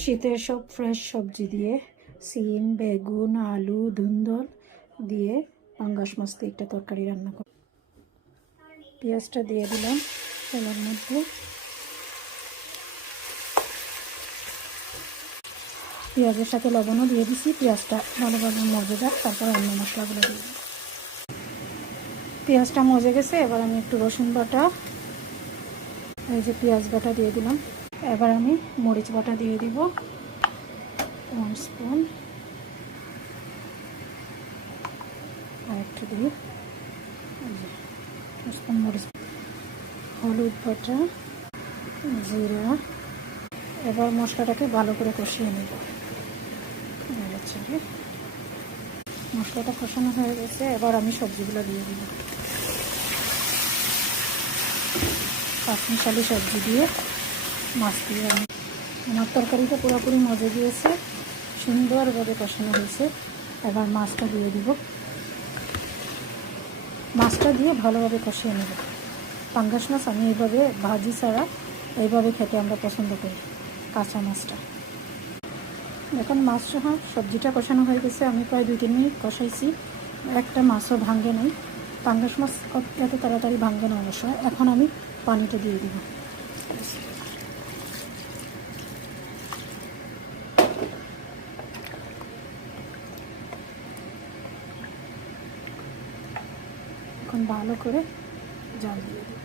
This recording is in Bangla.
শীতের সব ফ্রেশ সবজি দিয়ে সিম, বেগুন, আলু, ধুন্দল দিয়ে পাঙ্গাস মাছ দিয়ে একটা তরকারি রান্না করি। পেঁয়াজটা দিয়ে দিলাম তেলের মধ্যে। পেঁয়াজের সাথে লবণও দিয়ে দিছি, পেঁয়াজটা ভালোভাবে মজে যাক, তারপর অন্য মশলাগুলো দিয়ে দিই। পেঁয়াজটা মজে গেছে, এবার আমি একটু রসুন বাটা, এই যে পেঁয়াজ বাটা দিয়ে দিলাম। এবার আমি মরিচ বাটা দিয়ে দিব 1 স্পুন, আর একটু দিই 1 স্পুন মরিচ, হলুদ বাটা, জিরা। এবার মশলাটাকে ভালো করে কষিয়ে নেব। মশলাটা কষানো হয়ে গেছে, এবার আমি সবজিগুলো দিয়ে দিব। পাঁচমিশালি সবজি দিয়ে মাছ দিয়ে আমার তরকারিটা পুরোপুরি মজে গিয়েছে, সুন্দরভাবে কষানো হয়েছে। এবার মাছটা দিয়ে দিব, মাছটা দিয়ে ভালোভাবে কষিয়ে নেব। পাঙ্গাস মাছ আমি এইভাবে ভাজি ছাড়া এইভাবে খেতে আমরা পছন্দ করি, কাঁচা মাছটা। এখন মাছ সহ সবজিটা কষানো হয়ে গেছে, আমি প্রায় 2-3 মিনিট কষাইছি, একটা মাছও ভাঙে নাই। পাঙ্গাস মাছ এত তাড়াতাড়ি ভাঙবে না অবশ্য। এখন আমি পানিটা দিয়ে দিব। এখন ভালো করে জাল দিয়ে দিব।